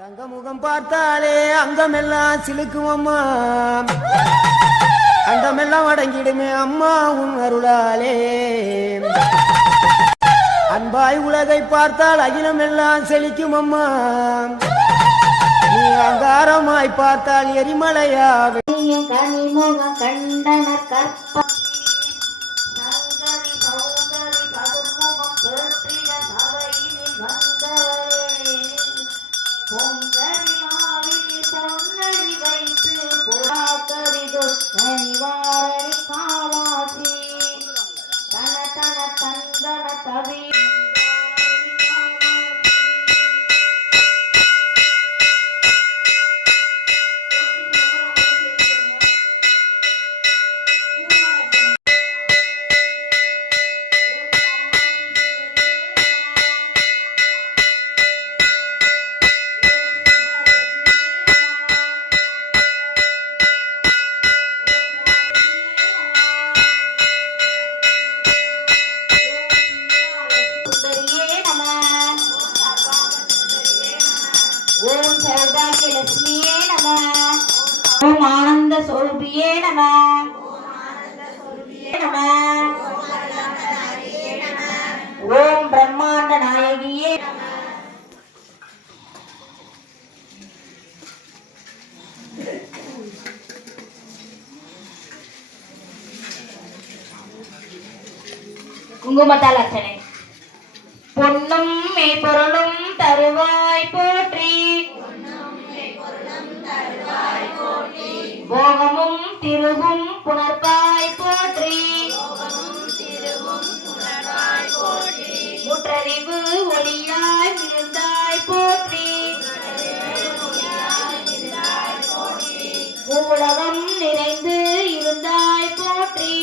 தங்க முகம் பார்த்தாலே அங்கமெல்லாம் சிலுக்கும் அம்மா. அண்டமெல்லாம் அடங்கிடுமே அம்மா உன் அருளாலே. அன்பாய் உலகை பார்த்தால் அகிலமெல்லாம் செழிக்கும் அம்மா. நீ அங்காரமாய் பார்த்தால் எரிமலையாவே. கனிமுகம் கற்ப நம நம ஓம் பிரம்மாண்ட நாயகியே. குங்குமத்தால் அர்ச்சனை பொன்னும் மெய்ப்பொருளும் தருவாய் போற்றி. போகமும் திருவும் புனர்பாய் போற்றி. முற்றறிவு ஒளியாய் மிகுந்தாய் போற்றி. உலகம் நிறைந்து இருந்தாய் போற்றி.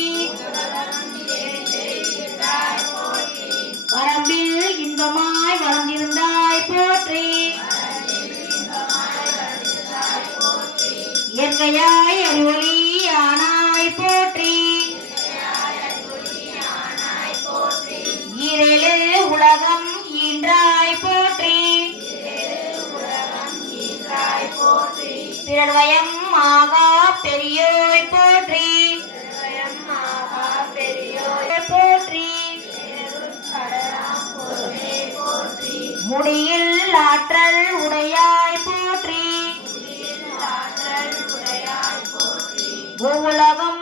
வரம்பில் இன்பமாய் வளர்ந்திருந்தாய் போற்றி. இயற்கையாய் ஆற்றல் உடையாய் போற்றி. பூவுலகம்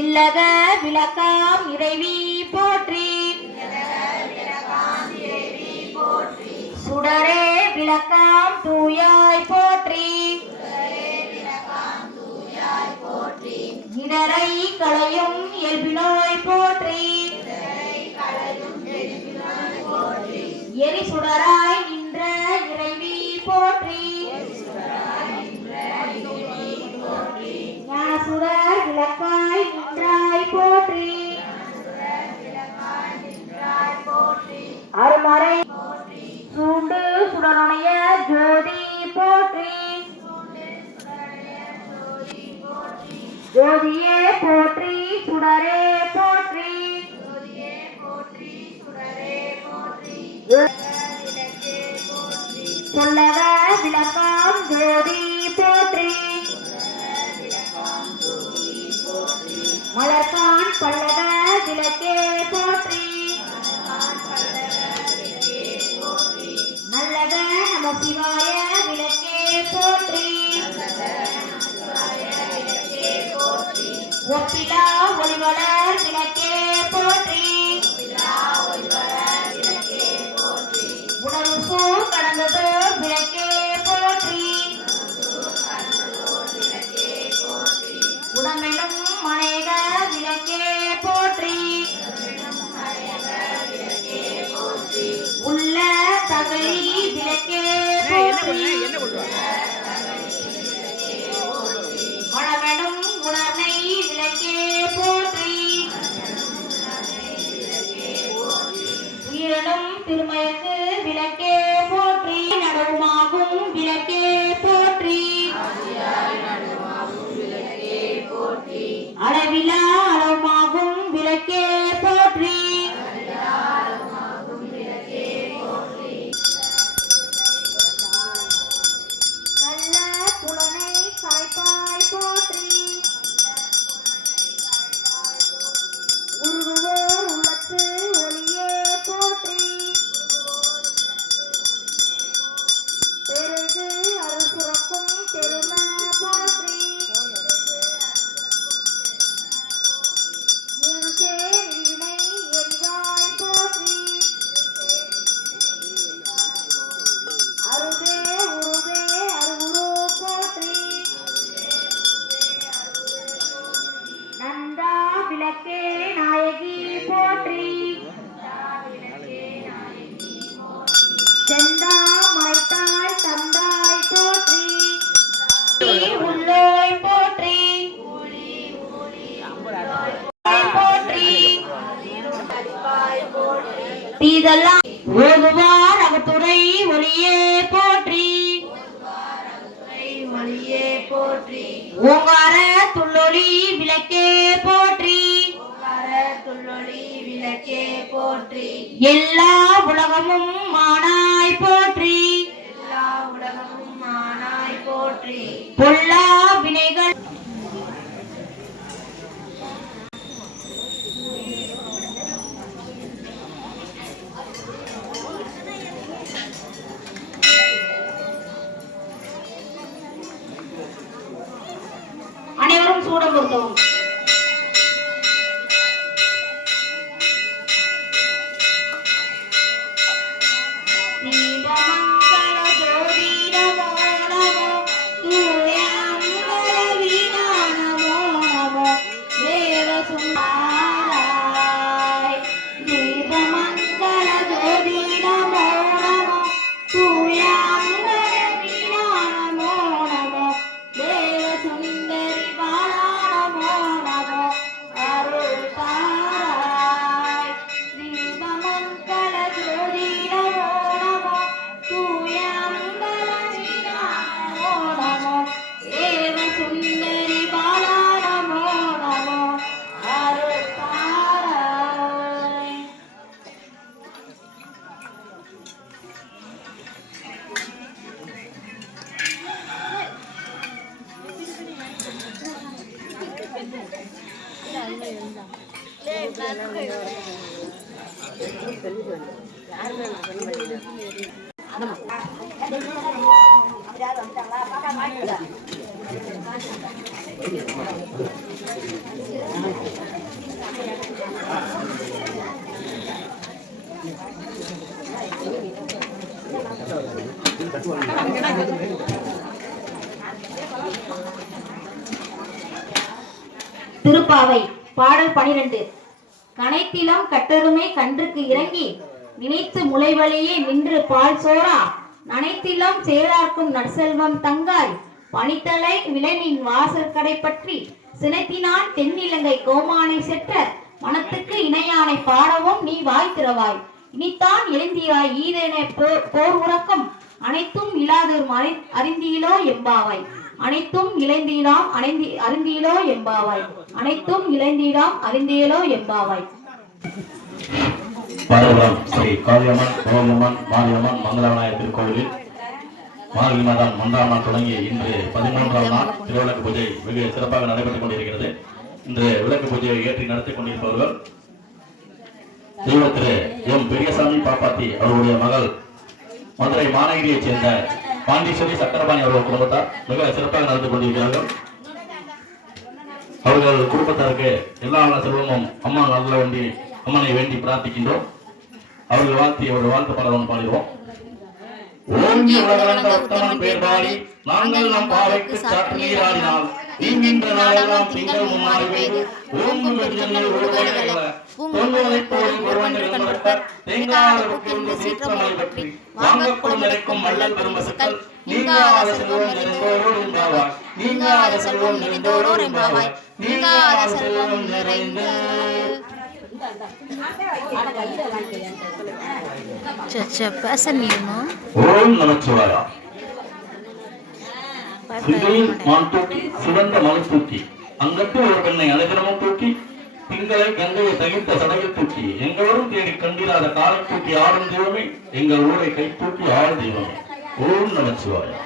இல்லக விளக்காம் இறைவி போற்றி. சுடரே விளக்காம் தூயாய் போற்றி. இடரை களையும் இயல்பினோய் போற்றி. எரி சுடராய் நின்ற இறைவி போற்றி. ஜோதியே போற்றி சுடரே போற்றி. சொல்லவ விளக்கம் ஜோதி போற்றி. மலர்கான் பல்லவ விளக்கே போற்றி. நல்லவ நம சிவாய உடமெனும் மனைக விளக்கே. தீதெல்லாம் ஓதுவார் அகத்துறை ஒளியே போற்றி. ஒளியே போற்றி ஓங்கார துள்ளொளி விளக்கே போற்றி. துள்ளொளி விளக்கே போற்றி. எல்லா உலகமும் కూడా కొడతాం திருப்பாவை பாடல் பனிரெண்டு. கனைத்திலம் கட்டருமை கன்றுக்கு இறங்கி நினைத்து முளைவழியே நின்று பால் சோரா நனைத்திலம் சேரார்க்கும் நற்செல்வம் தங்காய். பனித்தலை விலனின் வாசல் கடை பற்றி சினத்தினான் தென்னிலங்கை கோமானை செற்ற. மனத்துக்கு இணையானை பாடவும் நீ வாய் திறவாய். இனித்தான் எழுந்தியாய் ஈதனை போர் போர் உறக்கம். அனைத்தும் இல்லாதர் மறை அறிந்தியிலோ எம்பாவாய். அனைத்தும் இளைந்தீராம் அணைந்தி அறிந்தியிலோ எம்பாவாய். அனைத்தும் இளைந்தீராம் அறிந்தியலோ எம்பாவாய். பாரதம் ஸ்ரீ காளியம்மன் கோவியம்மன் மாரியம்மன் மங்களநாயகர் திருக்கோவிலில் மார்கழி மாதம் ஒன்றாம் நாள் தொடங்கி இன்று பதிமூன்றாம் நாள் திருவிளக்கு பூஜை வெகு சிறப்பாக நடைபெற்றுக் கொண்டிருக்கிறது. இன்று விளக்கு பூஜையை ஏற்றி நடத்திக் கொண்டிருப்பவர்கள் தெய்வ திரு எம் பெரியசாமி பாப்பாத்தி அவருடைய மகள் மதுரை மாநகரியைச் சேர்ந்த பாண்டீஸ்வரி சக்கரபாணி அவர்கள் குடும்பத்தார் மிக சிறப்பாக நடந்து கொண்டிருக்கிறார்கள். அவர்கள் குடும்பத்தாருக்கு எல்லா செல்வமும் அம்மா நல்ல வேண்டி அம்மனை வேண்டி பிரார்த்திக்கின்றோம். அவர்கள் வாழ்த்தி அவர்கள் வாழ்த்து பாடலாம் பாடுகிறோம் ஓங்கி உலகளந்த உத்தமன் பேர் பாடி நாங்கள் நம் பாவைக்கு சாற்று நீராடினால் நீங்கின்ற நாளெல்லாம் திங்கள் மும்மாறி பெய்து. ஓங்கும் பெருஞ்சென்னல் ஒருவேளை தொல்லுவதை போல் ஒருவன் கண்பட்ட தேங்காத புக்கிருந்து சீற்றமலை பற்றி வாங்கக் கொடுந்திருக்கும் மல்லல் பெரும்பசுக்கள் நீங்காத செல்வம் நிறைந்தோரோடு என்பாவாய். நீங்காத செல்வம் நிறைந்தோரோடு என்பாவாய். நீங்காத செல்வம் நிறைந்து ஓம் நமச்சிவாயா. சிந்தையில் மான் தூக்கி சிவந்த மலை தூக்கி அங்கத்து ஒரு பெண்ணை அனுதினமும் தூக்கி திங்களை கங்கையை தகித்த சடையில் தூக்கி எங்களோடும் தேடி கண்டிராத காலை தூக்கி ஆடும் தெய்வமே எங்கள் ஊரை கை தூக்கி ஆடும் தெய்வமே. ஓம் நமச்சிவாயா.